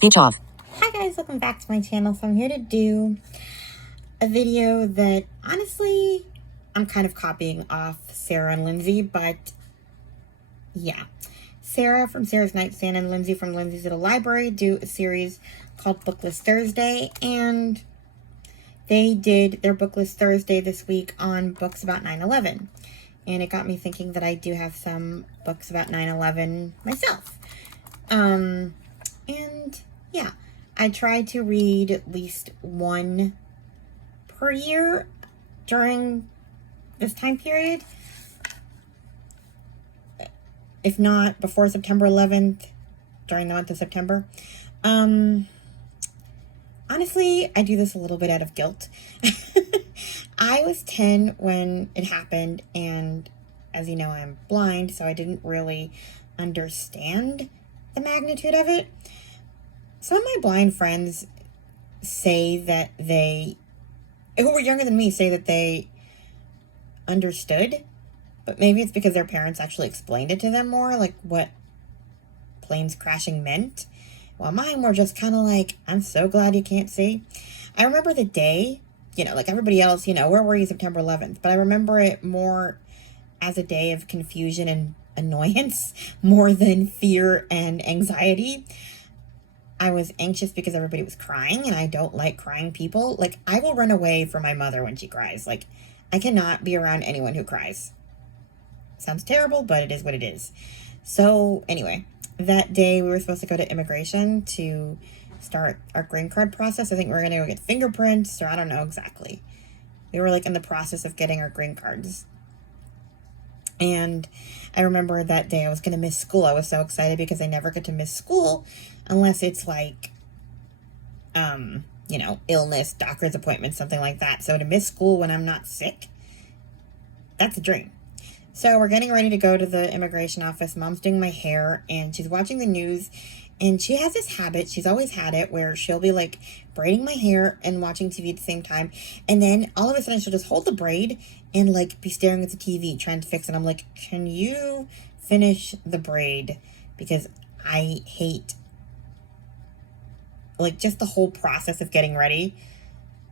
Speech off. Hi guys, welcome back to my channel. So I'm here to do a video that honestly I'm kind of copying off Sarah and Lindsay, but yeah. Sarah from Sarah's Nightstand and Lindsay from Lindsay's Little Library do a series called Booklist Thursday, and they did their Booklist Thursday this week on books about 9/11. And it got me thinking that I do have some books about 9/11 myself. And yeah, I try to read at least one per year during this time period. If not before September 11th, during the month of September. Honestly, I do this a little bit out of guilt. I was 10 when it happened, and as you know, I'm blind, so I didn't really understand the magnitude of it. Some of my blind friends say that who were younger than me, say that they understood, but maybe it's because their parents actually explained it to them more, like what planes crashing meant. While mine were just kind of like, I'm so glad you can't see. I remember the day, like everybody else, where were you September 11th? But I remember it more as a day of confusion and annoyance more than fear and anxiety. I was anxious because everybody was crying, and I don't like crying people. Like, I will run away from my mother when she cries. Like, I cannot be around anyone who cries. Sounds terrible, but it is what it is. So, anyway, that day we were supposed to go to immigration to start our green card process. I think we were going to go get fingerprints, or I don't know exactly. We were, in the process of getting our green cards. And I remember that day I was going to miss school. I was so excited because I never get to miss school unless it's illness, doctor's appointment, something like that. So to miss school when I'm not sick, that's a dream. So we're getting ready to go to the immigration office. Mom's doing my hair, and she's watching the news. And she has this habit, she's always had it, where she'll be braiding my hair and watching TV at the same time. And then all of a sudden she'll just hold the braid and be staring at the TV trying to fix it. I'm like, can you finish the braid? Because I hate just the whole process of getting ready.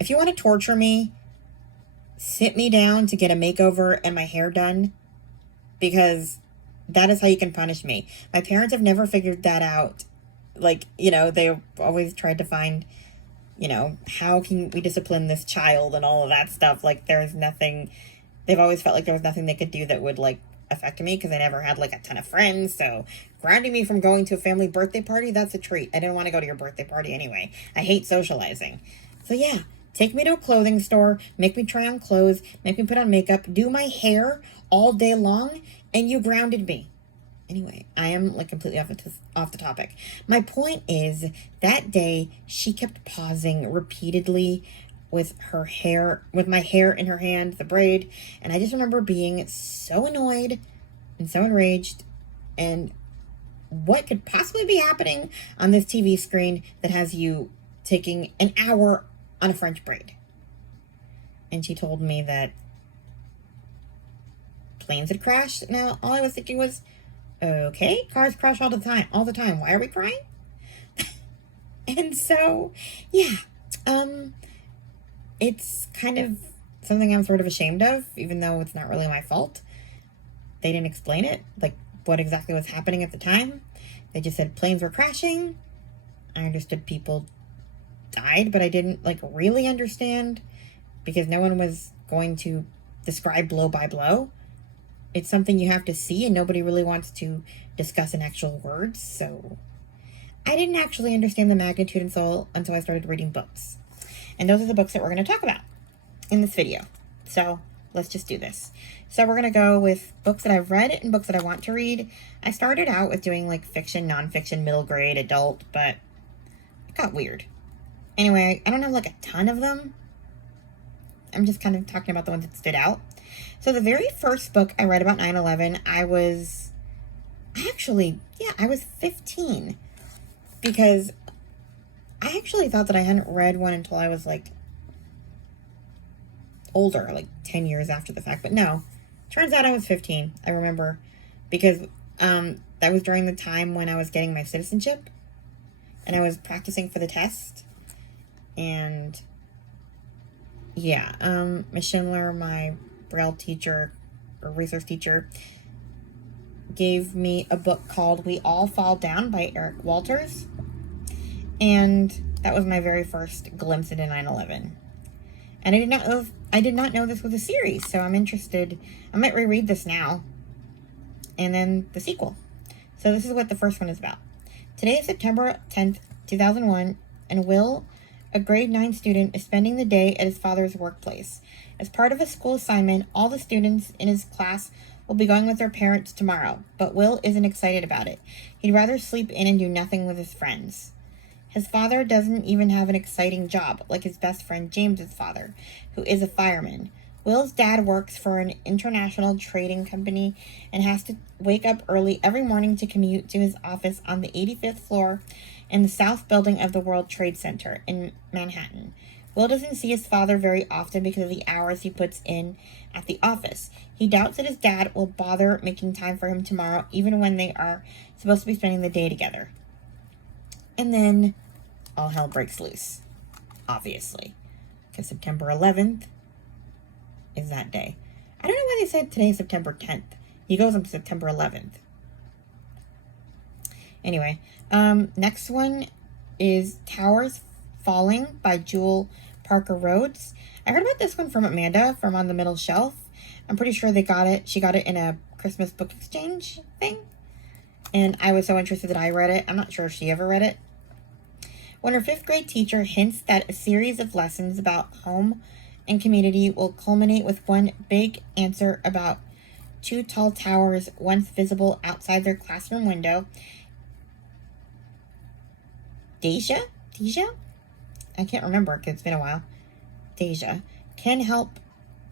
If you want to torture me, sit me down to get a makeover and my hair done, because that is how you can punish me. My parents have never figured that out. They always tried to find, how can we discipline this child and all of that stuff. There's nothing, they've always felt like there was nothing they could do that would, affect me, because I never had, a ton of friends. So grounding me from going to a family birthday party, that's a treat. I didn't want to go to your birthday party anyway. I hate socializing. So yeah, take me to a clothing store, make me try on clothes, make me put on makeup, do my hair all day long, and you grounded me. Anyway, I am completely off the topic. My point is, that day she kept pausing repeatedly with my hair in her hand, the braid, and I just remember being so annoyed and so enraged, and what could possibly be happening on this TV screen that has you taking an hour on a French braid. And she told me that planes had crashed. Now, all I was thinking was, okay, cars crash all the time. Why are we crying? And so, yeah, it's kind of something I'm sort of ashamed of, even though it's not really my fault. They didn't explain it, what exactly was happening at the time. They just said planes were crashing. I understood people died, but I didn't really understand, because no one was going to describe blow by blow. It's something you have to see, and nobody really wants to discuss in actual words. So I didn't actually understand the magnitude until I started reading books. And those are the books that we're going to talk about in this video. So let's just do this. So we're going to go with books that I've read and books that I want to read. I started out with doing fiction, nonfiction, middle grade, adult, but it got weird. Anyway, I don't have a ton of them. I'm just kind of talking about the ones that stood out. So the very first book I read about 9/11, I was 15. Because I actually thought that I hadn't read one until I was older, 10 years after the fact. But no, turns out I was 15. I remember, because that was during the time when I was getting my citizenship. and I was practicing for the test. And yeah, Miss Schindler, my Braille teacher or resource teacher, gave me a book called We All Fall Down by Eric Walters. And that was my very first glimpse into 9/11. And I did not know this was a series, so I'm interested. I might reread this now. And then the sequel. So this is what the first one is about. Today is September 10th, 2001, and Will, a grade 9 student, is spending the day at his father's workplace. As part of a school assignment, all the students in his class will be going with their parents tomorrow, but Will isn't excited about it. He'd rather sleep in and do nothing with his friends. His father doesn't even have an exciting job, like his best friend James's father, who is a fireman. Will's dad works for an international trading company and has to wake up early every morning to commute to his office on the 85th floor in the South Building of the World Trade Center in Manhattan. Will doesn't see his father very often because of the hours he puts in at the office. He doubts that his dad will bother making time for him tomorrow, even when they are supposed to be spending the day together. And then all hell breaks loose, obviously, because September 11th is that day. I don't know why they said today is September 10th. He goes on September 11th. Anyway, next one is Towers Falling by Jewel Parker Rhodes. I heard about this one from Amanda from On the Middle Shelf. I'm pretty sure she got it in a Christmas book exchange thing. And I was so interested that I read it. I'm not sure if she ever read it. When her 5th grade teacher hints that a series of lessons about home and community will culminate with one big answer about 2 tall towers once visible outside their classroom window, Deja? I can't remember because it's been a while. Deja can help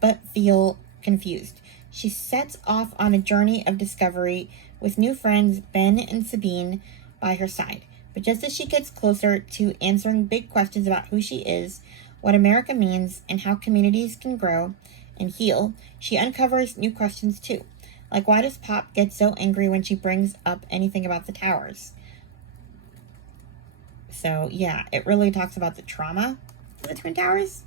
but feel confused. She sets off on a journey of discovery with new friends Ben and Sabine by her side. But just as she gets closer to answering big questions about who she is, what America means, and how communities can grow and heal, she uncovers new questions too. Like, why does Pop get so angry when she brings up anything about the towers? So, yeah, it really talks about the trauma of the Twin Towers.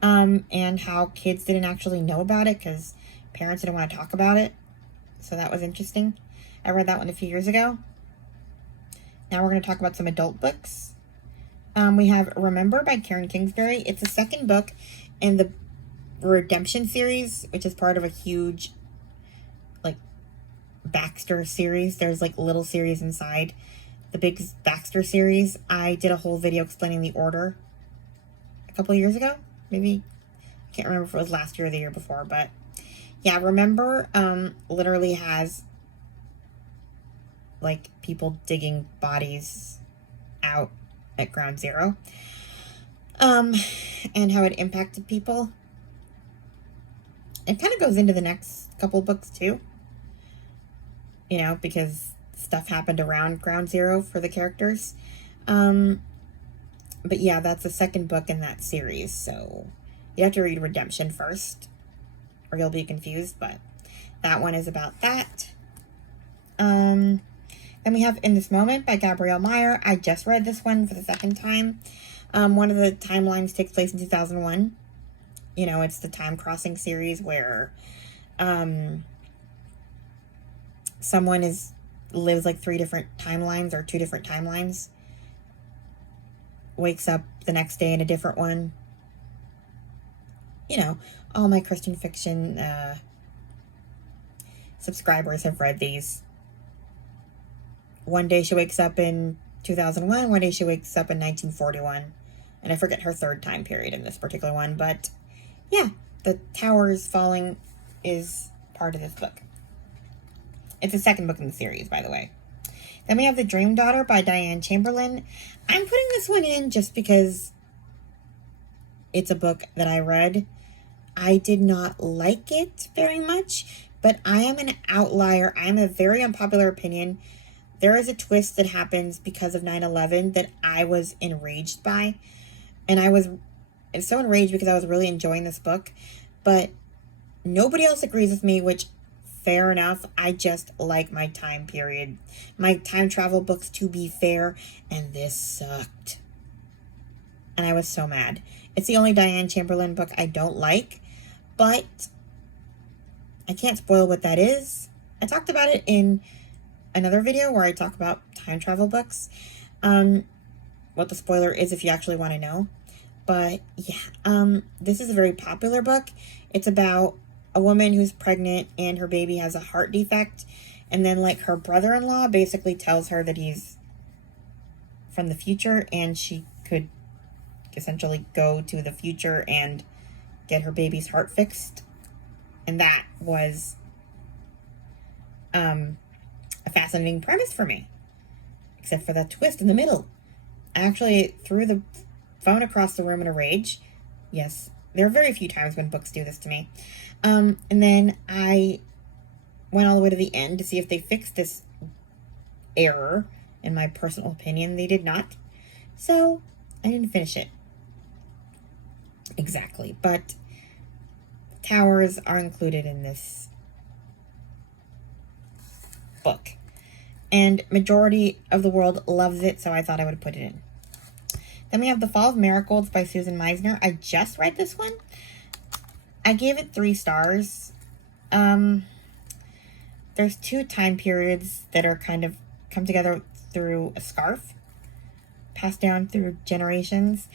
And how kids didn't actually know about it because parents didn't want to talk about it. So that was interesting. I read that one a few years ago. Now we're going to talk about some adult books. We have Remember by Karen Kingsbury. It's the second book in the Redemption series, which is part of a huge, like, Baxter series. There's, like, little series inside the big Baxter series. I did a whole video explaining the order a couple of years ago. Maybe, I can't remember if it was last year or the year before, but yeah, Remember literally has, like, people digging bodies out at Ground Zero, and how it impacted people. It kind of goes into the next couple books too, you know, because stuff happened around Ground Zero for the characters. But yeah, that's the second book in that series, so you have to read Redemption first, or you'll be confused, but that one is about that. Then we have In This Moment by Gabrielle Meyer. I just read this one for the second time. One of the timelines takes place in 2001. You know, it's the time crossing series where someone lives like 3 different timelines or 2 different timelines. Wakes up the next day in a different one. You know, all my Christian fiction subscribers have read these. One day she wakes up in 2001, one day she wakes up in 1941. And I forget her third time period in this particular one, but yeah, the towers falling is part of this book. It's the second book in the series, by the way. Then we have The Dream Daughter by Diane Chamberlain. I'm putting this one in just because it's a book that I read. I did not like it very much, but I am an outlier. I'm a very unpopular opinion. There is a twist that happens because of 9/11 that I was enraged by. And I was so enraged because I was really enjoying this book. But nobody else agrees with me, which, fair enough. I just like my time period, my time travel books to be fair, and this sucked. And I was so mad. It's the only Diane Chamberlain book I don't like, but I can't spoil what that is. I talked about it in another video where I talk about time travel books. What the spoiler is if you actually want to know. But yeah, this is a very popular book. It's about a woman who's pregnant and her baby has a heart defect. And then like her brother-in-law basically tells her that he's from the future and she could essentially go to the future and get her baby's heart fixed. And that was a fascinating premise for me, except for that twist in the middle. I actually threw the phone across the room in a rage. Yes, there are very few times when books do this to me. And then I went all the way to the end to see if they fixed this error. In my personal opinion, they did not. So I didn't finish it. Exactly. But towers are included in this book. And majority of the world loves it, so I thought I would put it in. Then we have The Fall of Marigolds by Susan Meisner. I just read this one. I gave it 3 stars. There's 2 time periods that are kind of come together through a scarf, passed down through generations.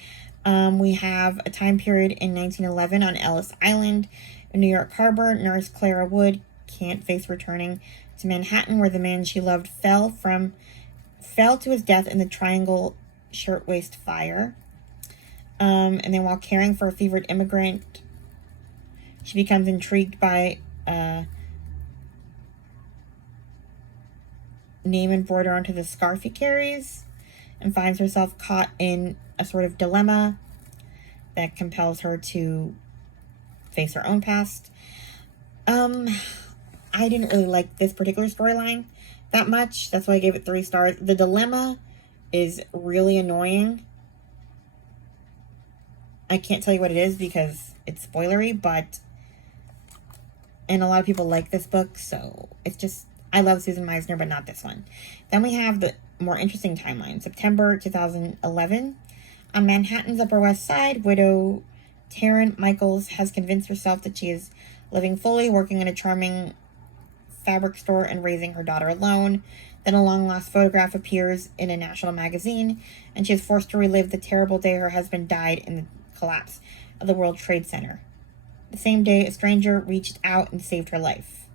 We have a time period in 1911 on Ellis Island in New York Harbor. Nurse Clara Wood can't face returning to Manhattan, where the man she loved fell to his death in the Triangle Shirtwaist Fire. And then while caring for a fevered immigrant, she becomes intrigued by name embroidered onto the scarf he carries, and finds herself caught in a sort of dilemma that compels her to face her own past. I didn't really like this particular storyline that much. That's why I gave it 3 stars. The dilemma is really annoying. I can't tell you what it is because it's spoilery, and a lot of people like this book, so it's just, I love Susan Meisner, but not this one. Then we have the more interesting timeline. September 2011. On Manhattan's Upper West Side, widow Taryn Michaels has convinced herself that she is living fully, working in a charming fabric store and raising her daughter alone. Then a long-lost photograph appears in a national magazine, and she is forced to relive the terrible day her husband died in the collapse of the World Trade Center. The same day, a stranger reached out and saved her life.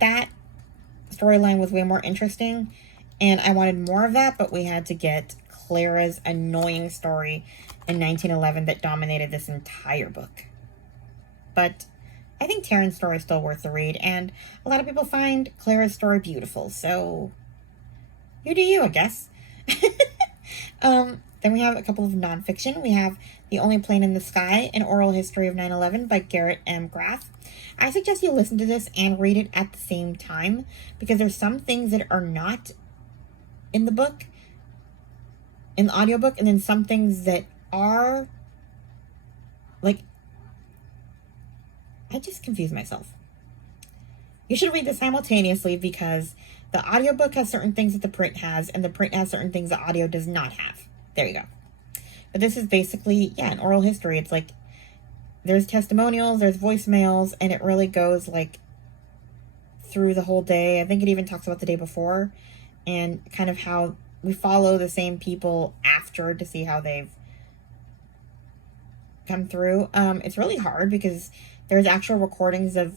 That storyline was way more interesting, and I wanted more of that, but we had to get Clara's annoying story in 1911 that dominated this entire book. But I think Taryn's story is still worth the read, and a lot of people find Clara's story beautiful, so you do you, I guess. Then we have a couple of nonfiction. We have The Only Plane in the Sky, An Oral History of 9/11 by Garrett M. Graff. I suggest you listen to this and read it at the same time, because there's some things that are not in the book, in the audiobook, and then some things that are, like, I just confuse myself. You should read this simultaneously because the audiobook has certain things that the print has, and the print has certain things the audio does not have. There you go. But this is basically, an oral history. It's like, there's testimonials, there's voicemails, and it really goes, like, through the whole day. I think it even talks about the day before, and kind of how we follow the same people after to see how they've come through. It's really hard because there's actual recordings of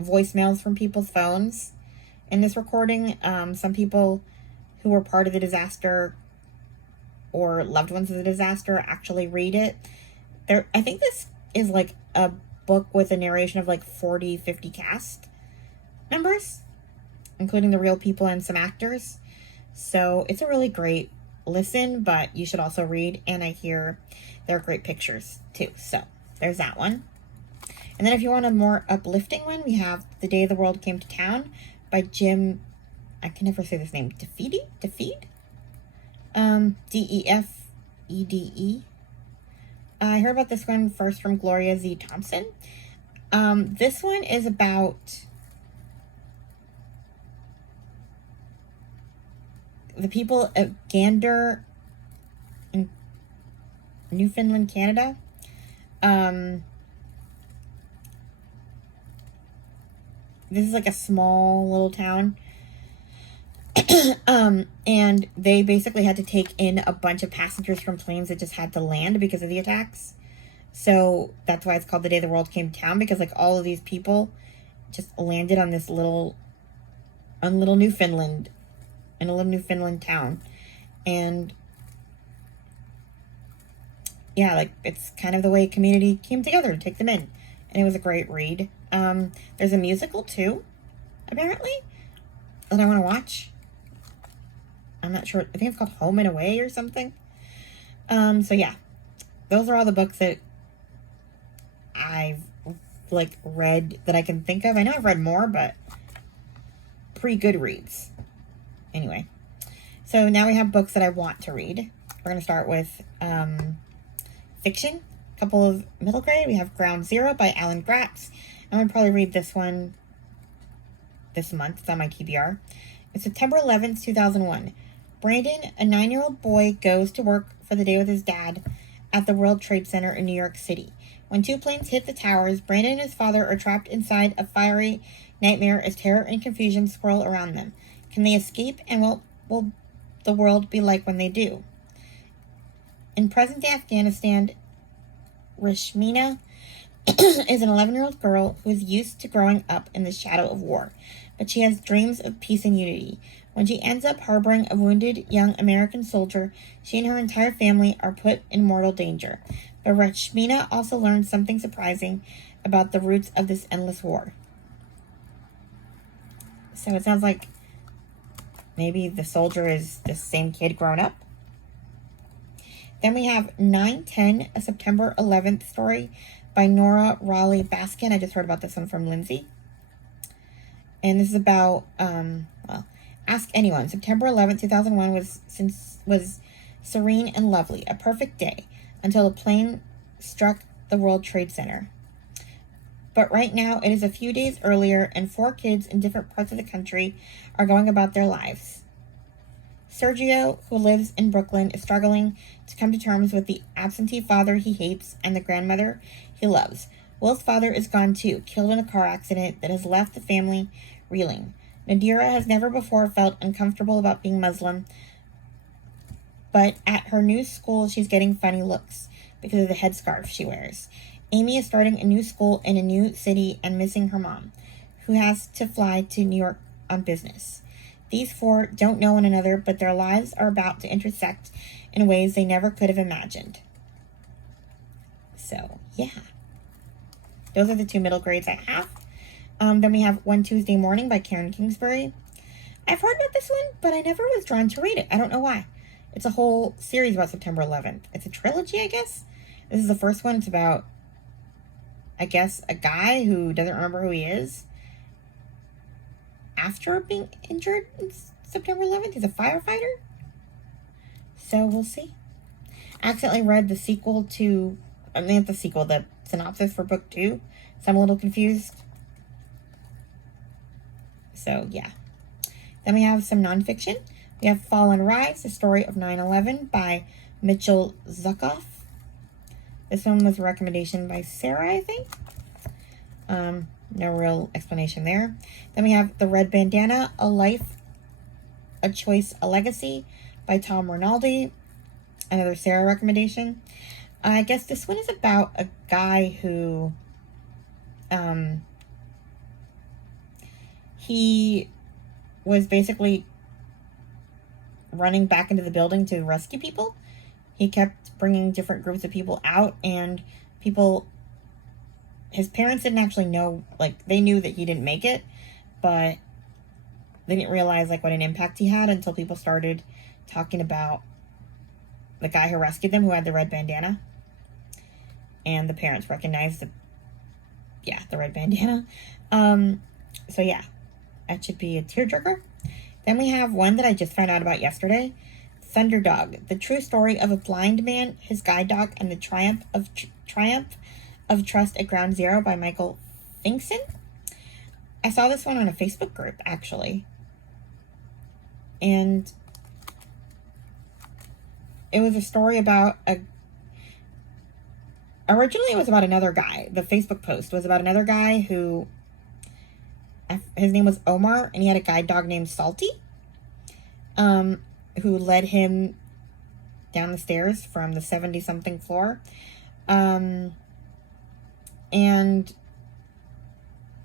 voicemails from people's phones in this recording. Some people who were part of the disaster or loved ones of the disaster actually read it. I think this is like a book with a narration of like 40, 50 cast members, including the real people and some actors. So it's a really great listen, but you should also read, and I hear there are great pictures too. So there's that one. And then if you want a more uplifting one, we have The Day the World Came to Town by Jim, I can never say this name, Defeede? Defeede? I heard about this one first from Gloria Z. Thompson. This one is about the people of Gander in Newfoundland, Canada. This is like a small little town. And they basically had to take in a bunch of passengers from planes that just had to land because of the attacks. So that's why it's called The Day the World Came to Town, because like all of these people just landed on this little Newfoundland, in a little Newfoundland town. And yeah, like it's kind of the way community came together to take them in. And it was a great read. There's a musical too, apparently, that I want to watch. I'm not sure. I think it's called Home and Away or something. So yeah, those are all the books that I've like read that I can think of. I know I've read more, but pre-Goodreads. Anyway, so now we have books that I want to read. We're going to start with fiction. A couple of middle grade. We have Ground Zero by Alan Gratz. I'm going to probably read this one this month. It's on my TBR. It's September 11th, 2001. Brandon, a 9-year-old boy, goes to work for the day with his dad at the World Trade Center in New York City. When 2 planes hit the towers, Brandon and his father are trapped inside a fiery nightmare as terror and confusion swirl around them. Can they escape, and what will the world be like when they do? In present-day Afghanistan, Rashmina is an 11-year-old girl who is used to growing up in the shadow of war, but she has dreams of peace and unity. When she ends up harboring a wounded young American soldier, she and her entire family are put in mortal danger. But Rashmina also learns something surprising about the roots of this endless war. So it sounds like maybe the soldier is the same kid grown up. Then we have 9/10, a September 11th story by Nora Raleigh Baskin. I just heard about this one from Lindsay. And this is about, Ask Anyone. September 11th, 2001 was serene and lovely, a perfect day, until a plane struck the World Trade Center. But right now, it is a few days earlier, and 4 kids in different parts of the country are going about their lives. Sergio, who lives in Brooklyn, is struggling to come to terms with the absentee father he hates and the grandmother he loves. Will's father is gone too, killed in a car accident that has left the family reeling. Nadira has never before felt uncomfortable about being Muslim, but at her new school, she's getting funny looks because of the headscarf she wears. Amy is starting a new school in a new city and missing her mom, who has to fly to New York on business. These 4 don't know one another, but their lives are about to intersect in ways they never could have imagined. So, yeah. Those are the 2 middle grades I have. Then we have One Tuesday Morning by Karen Kingsbury. I've heard about this one, but I never was drawn to read it. I don't know why. It's a whole series about September 11th. It's a trilogy, I guess. This is the first one. It's about, I guess, a guy who doesn't remember who he is after being injured on September 11th. He's a firefighter. So we'll see. I accidentally read the sequel to, the synopsis for book 2. So I'm a little confused. So, yeah. Then we have some nonfiction. We have Fall and Rise, the story of 9/11 by Mitchell Zuckoff. This one was a recommendation by Sarah, I think. No real explanation there. Then we have The Red Bandana, A Life, A Choice, A Legacy by Tom Rinaldi. Another Sarah recommendation. I guess this one is about a guy who he was basically running back into the building to rescue people. He kept bringing different groups of people out, and his parents didn't actually know, like, they knew that he didn't make it, but they didn't realize, like, what an impact he had until people started talking about the guy who rescued them, who had the red bandana. And the parents recognized the red bandana. So yeah, that should be a tearjerker. Then we have one that I just found out about yesterday. Thunderdog, the true story of a blind man, his guide dog, and the triumph of trust at Ground Zero by Michael Finkson. I saw this one on a Facebook group, actually. And it was a story about originally it was about another guy. The Facebook post was about another guy who, his name was Omar, and he had a guide dog named Salty, who led him down the stairs from the 70-something floor. And in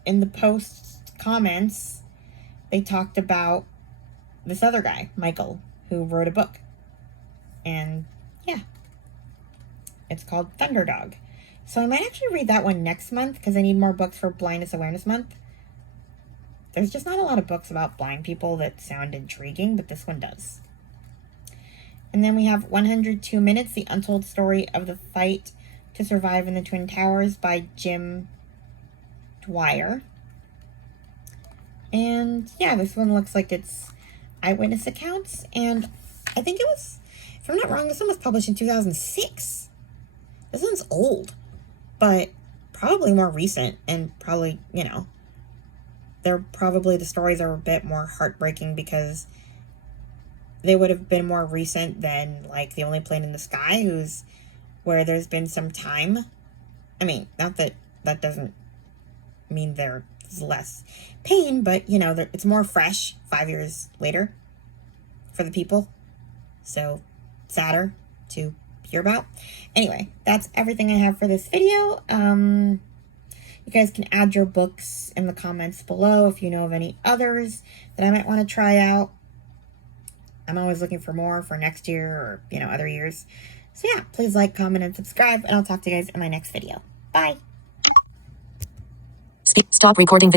the post's comments, they talked about this other guy, Michael, who wrote a book. And yeah, it's called Thunderdog. So I might actually read that one next month because I need more books for Blindness Awareness Month. There's just not a lot of books about blind people that sound intriguing, but this one does. And then we have 102 Minutes, The Untold Story of the Fight to Survive in the Twin Towers by Jim Dwyer. And yeah, this one looks like it's eyewitness accounts. And I think it was, if I'm not wrong, this one was published in 2006. This one's old, but probably more recent, and probably, you know, the stories are a bit more heartbreaking because they would have been more recent than, like, The Only Plane in the Sky, where there's been some time. I mean, not that that doesn't mean there's less pain, but, you know, it's more fresh 5 years later for the people. So, sadder to hear about. Anyway, that's everything I have for this video. You guys can add your books in the comments below if you know of any others that I might want to try out. I'm always looking for more for next year or, you know, other years. So yeah, please like, comment, and subscribe, and I'll talk to you guys in my next video. Bye. Stop recording video.